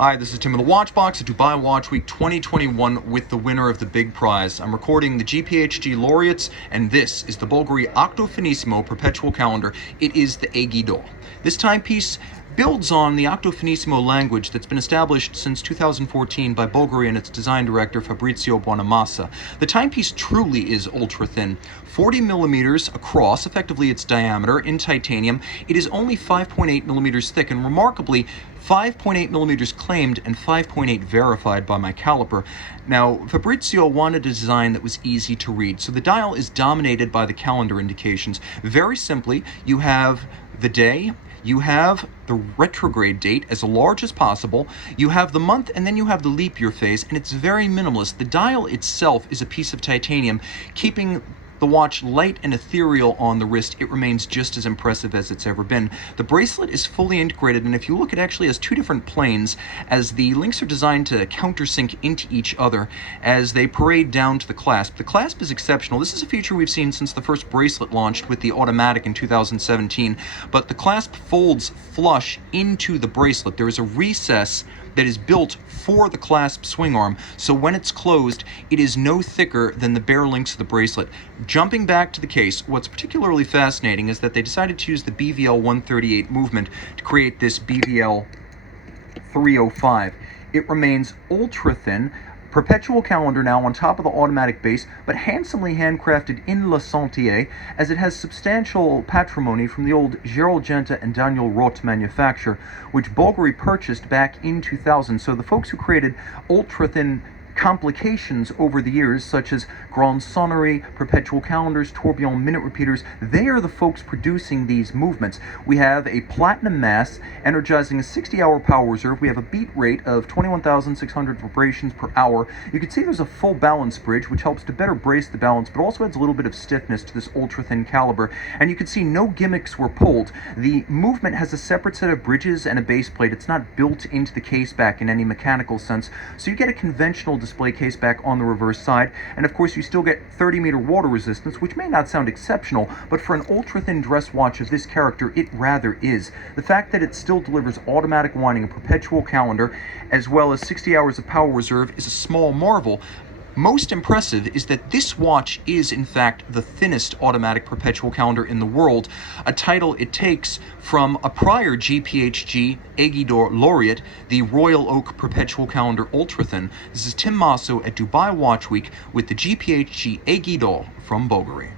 Hi, this is Tim of the Watchbox at Dubai Watch Week 2021 with the winner of the big prize. I'm recording the GPHG laureates, and this is the Bulgari Octo Finissimo Perpetual calendar. It is the Aiguille. This timepiece builds on the Octo Finissimo language that's been established since 2014 by Bulgari and its design director Fabrizio Buonamassa. The timepiece truly is ultra thin, 40 millimeters across, effectively its diameter, in titanium. It is only 5.8 millimeters thick, and remarkably 5.8 millimeters claimed and 5.8 verified by my caliper. Now, Fabrizio wanted a design that was easy to read, so the dial is dominated by the calendar indications. Very simply, you have the day, you have the retrograde date as large as possible, you have the month, and then you have the leap year phase, and it's very minimalist. The dial itself is a piece of titanium, keeping the watch light and ethereal on the wrist. It remains just as impressive as it's ever been. The bracelet is fully integrated, and if you look, it actually has two different planes, as the links are designed to countersink into each other as they parade down to the clasp. The clasp is exceptional. This is a feature we've seen since the first bracelet launched with the automatic in 2017, but the clasp folds flush into the bracelet. There is a recess that is built for the clasp swing arm, so when it's closed, it is no thicker than the bare links of the bracelet. Jumping back to the case, what's particularly fascinating is that they decided to use the BVL 138 movement to create this BVL 305. It remains ultra thin, perpetual calendar now on top of the automatic base, but handsomely handcrafted in Le Sentier, as it has substantial patrimony from the old Gerald Genta and Daniel Roth manufacture, which Bulgari purchased back in 2000. So the folks who created ultra-thin complications over the years, such as Grand Sonnery, perpetual calendars, tourbillon minute repeaters, they are the folks producing these movements. We have a platinum mass energizing a 60-hour power reserve. We have a beat rate of 21,600 vibrations per hour. You can see there's a full balance bridge, which helps to better brace the balance, but also adds a little bit of stiffness to this ultra-thin caliber. And you can see no gimmicks were pulled. The movement has a separate set of bridges and a base plate. It's not built into the case back in any mechanical sense, so you get a conventional display case back on the reverse side, and of course you still get 30-meter water resistance, which may not sound exceptional, but for an ultra-thin dress watch of this character, it rather is. The fact that it still delivers automatic winding, a perpetual calendar, as well as 60 hours of power reserve is a small marvel. Most impressive is that this watch is, in fact, the thinnest automatic perpetual calendar in the world, a title it takes from a prior GPHG Aiguille laureate, the Royal Oak Perpetual Calendar Ultra Thin. This is Tim Masso at Dubai Watch Week with the GPHG Aiguille from Bulgari.